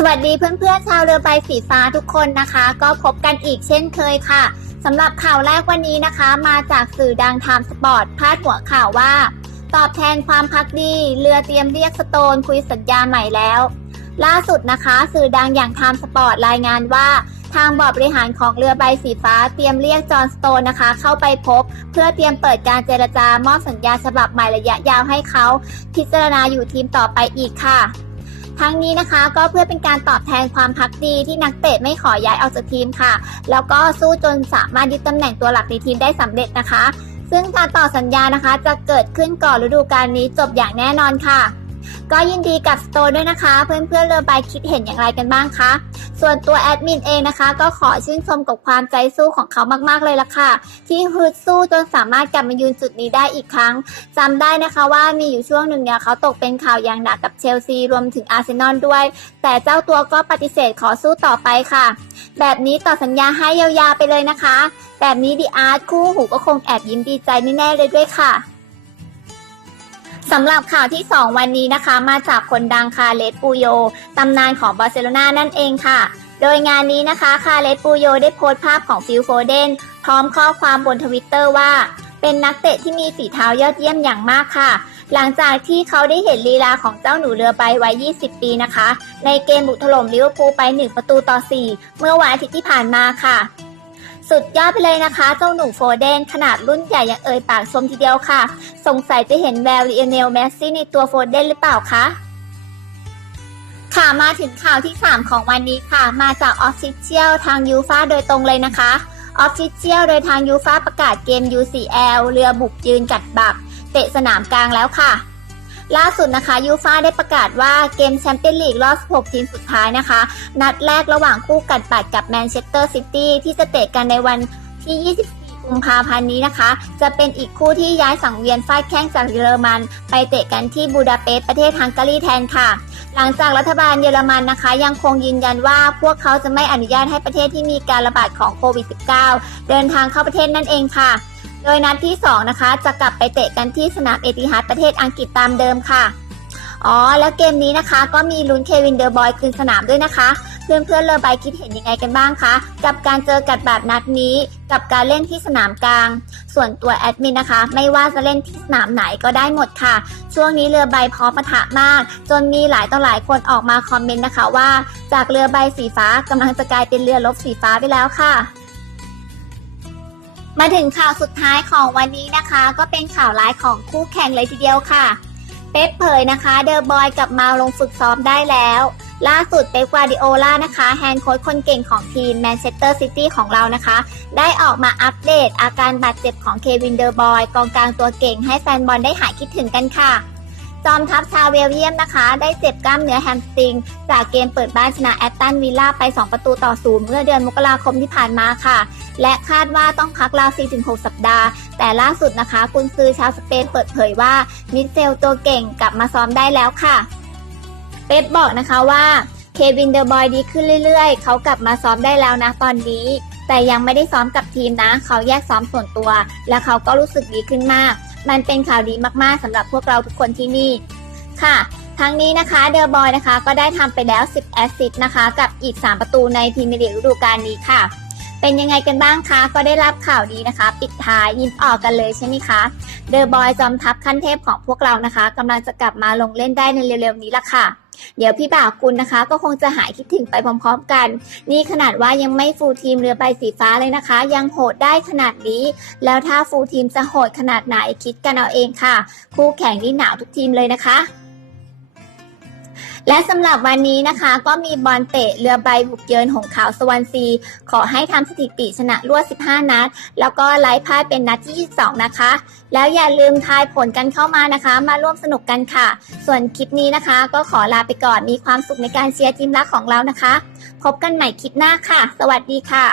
สวัสดีเพื่อนๆชาวเรือใบสีฟ้าทุกคนนะคะ ก็พบกันอีกเช่นเคยค่ะสำหรับข่าวแรกวันนี้นะคะ มาจากสื่อดังไทม์สปอร์ตพาดหัวข่าวว่า ตอบแทนความพักดีเรือเตรียมเรียกสโตนคุยสัญญาใหม่แล้ว ล่าสุดนะคะ สื่อดังอย่างไทม์สปอร์ตรายงานว่า ทางบอร์ดบริหารของเรือใบสีฟ้าเตรียมเรียกจอห์นสโตนนะคะ เข้าไปพบ เพื่อเตรียมเปิดการเจรจามอบสัญญาฉบับใหม่ระยะยาวให้เขา พิจารณาอยู่ทีมต่อไปอีกค่ะ ทั้งนี้นะคะก็เพื่อเป็นการตอบแทนความพักดีที่นักเตะไม่ขอย้ายออกจากทีมค่ะ แล้วก็สู้จนสามารถยึดตำแหน่งตัวหลักในทีมได้สำเร็จนะคะ ซึ่งการต่อสัญญานะคะจะเกิดขึ้นก่อนฤดูกาลนี้จบอย่างแน่นอนค่ะ ก็ยินดีกับสโตนด้วยนะคะ เพื่อนๆเรือใบคิดเห็นอย่างไรกันบ้างคะ ส่วนตัวแอดมินเองนะคะ ก็ขอชื่นชมกับความใจสู้ของเขามากๆเลยล่ะค่ะ ที่ฮึดสู้จนสามารถกลับมายืนจุดนี้ได้อีกครั้งจำได้นะคะว่ามีอยู่ช่วงหนึ่งเนี่ยเขาตกเป็นข่าวอย่างหนักกับเชลซีรวมถึงอาร์เซนอลด้วย แต่เจ้าตัวก็ปฏิเสธขอสู้ต่อไปค่ะ แบบนี้ต่อสัญญาให้ยาวๆไปเลยนะคะ แบบนี้ดีอาร์ตคู่หูก็คงแอบยิ้มดีใจแน่ๆเลยด้วยค่ะ สำหรับข่าวที่ 2 วันนี้นะคะ มาจากคนดังคาเลสปูโยตำนานของบาร์เซโลนานั่นเองค่ะ โดยงานนี้นะคะคาเลสปูโยได้โพสต์ภาพของฟิลโฟเดนพร้อมข้อความบนทวิตเตอร์ว่า เป็นนักเตะที่มีฝีเท้ายอดเยี่ยมอย่างมากค่ะ หลังจากที่เขาได้เห็นลีลาของเจ้าหนูเรือใบวัย 20 ปีนะคะ ในเกมบุกถล่มลิเวอร์พูลไป 1 ประตูต่อ 4 เมื่อวันอาทิตย์ที่ผ่านมาค่ะ สุดยอดไปเลยนะคะ เจ้าหนูโฟเดน ขนาดรุ่นใหญ่ยังเอ่ยปากชมทีเดียวค่ะ สงสัยจะเห็นแววลีเอเนลแมสซี่ในตัวโฟเดนหรือเปล่าคะค่ะมาถึงข่าวที่ 3 ของวันนี้ค่ะ มาจากออฟฟิเชียลทางยูฟาโดยตรงเลยนะคะออฟฟิเชียลโดยทางยูฟาประกาศเกม UCL เรือบุกยืนกัดบัก เตะสนามกลางแล้วค่ะ ล่าสุดนะคะยูฟาได้ประกาศว่าเกมแชมเปี้ยนลีกรอบ 16 ทีมสุดท้ายนะคะ นัดแรกระหว่างคู่กัดบัตรกับแมนเชสเตอร์ซิตี้ที่จะเตะกันในวันที่ 24 กุมภาพันธ์นี้นะคะ จะเป็นอีกคู่ที่ย้ายสังเวียนฟาดแข้งจากเยอรมัน ไปเตะกันที่บูดาเปสต์ประเทศฮังการีแทนค่ะ หลังจากรัฐบาลเยอรมันนะคะ ยังคงยืนยันว่าพวกเขาจะไม่อนุญาตให้ประเทศที่มีการระบาดของโควิด -19 เดินทางเข้าประเทศนั่นเองค่ะ โดยนัดที่ 2 นะคะ จะกลับไปเตะกันที่สนามเอติฮัดประเทศอังกฤษตามเดิมค่ะ อ๋อ แล้วเกมนี้นะคะ ก็มีลุ้นเควินเดอร์บอยคืนสนามด้วยนะคะ เพื่อนเพื่อนเลอใบคิดเห็นยังไงกันบ้างคะ กับการเจอกัดแบบนัดนี้ กับการเล่นที่สนามกลาง ส่วนตัวแอดมินนะคะ ไม่ว่าจะเล่นที่สนามไหนก็ได้หมดค่ะ ช่วงนี้เรือใบพร้อมปะทะมาก จนมีหลายต่อหลายคนออกมาคอมเมนต์นะคะว่า จากเรือใบสีฟ้ากำลังจะกลายเป็นเรือลบสีฟ้าไปแล้วค่ะ มาถึงข่าวสุดท้ายของวันนี้นะคะ ก็เป็นข่าวร้ายของคู่แข่งเลยทีเดียวค่ะ เป๊ปเผยนะคะเดอะบอยกลับมาลงฝึกซ้อมได้แล้ว ล่าสุดเป๊ปกวาร์ดิโอลานะคะแฮนด์โค้ชคนเก่งของทีมแมนเชสเตอร์ซิตี้ของเรานะคะ ได้ออกมาอัปเดตอาการบาดเจ็บของเควินเดอร์บอยกองกลางตัวเก่งให้แฟนบอลได้หายคิดถึงกันค่ะ จอมทัพชาวเวลเยียมนะคะ ได้เจ็บกล้ามเนื้อแฮมสตริง จากเกมเปิดบ้านชนะแอตตันวิลล่าไป 2 ประตูต่อศูนย์เมื่อเดือนมกราคมที่ผ่านมาค่ะ และคาดว่าต้องพักราว 4-6 สัปดาห์ แต่ล่าสุดนะคะกุนซือชาวสเปนเปิดเผยว่ามิเซลตัวเก่งกลับมาซ้อมได้แล้วค่ะ เป๊ปบอกนะคะว่าเควินเดอร์บอยดีขึ้นเรื่อยๆ เขากลับมาซ้อมได้แล้วนะตอนนี้ แต่ยังไม่ได้ซ้อมกับทีมนะ เขาแยกซ้อมส่วนตัว และเขาก็รู้สึกดีขึ้นมาก มันเป็นข่าวดีมากๆสำหรับพวกเราทุกคนที่นี่ค่ะทั้งนี้นะคะเดอร์บอยนะคะก็ได้ทำไปแล้ว 10 แอสซิสต์นะคะ กับอีก 3 ประตูในพรีเมียร์ลีกฤดูกาลนี้ค่ะ เป็นยังไงกันบ้างคะ ก็ได้รับข่าวดีนะคะ ปิดท้ายยิ้มออกกันเลยใช่ไหมคะเดอะบอยจอมทัพขั้นเทพของพวกเรานะคะกำลังจะกลับมาลงเล่นได้ในเร็วๆนี้ละค่ะ เดี๋ยวพี่บ่าวคุณนะคะ ก็คงจะหายคิดถึงไปพร้อมๆกัน นี่ขนาดว่ายังไม่ฟูลทีมเรือใบสีฟ้าเลยนะคะ ยังโหดได้ขนาดนี้ แล้วถ้าฟูลทีมจะโหดขนาดไหนคิดกันเอาเองค่ะ คู่แข่งนี่หนาวทุกทีมเลยนะคะ และสำหรับวันนี้นะคะก็มีบอลเตะเรือใบบุกเยือนหงขาวสวรรค์ซี ขอให้ทำสถิติชนะรวด 15 นัด แล้วก็ไล่พ่ายเป็นนัดที่ 22 นะคะ แล้วอย่าลืมทายผลกันเข้ามานะคะ มาร่วมสนุกกันค่ะ ส่วนคลิปนี้นะคะ ก็ขอลาไปก่อนมีความสุขในการเชียร์ทีมรักของเรานะคะ พบกันใหม่คลิปหน้าค่ะ สวัสดีค่ะ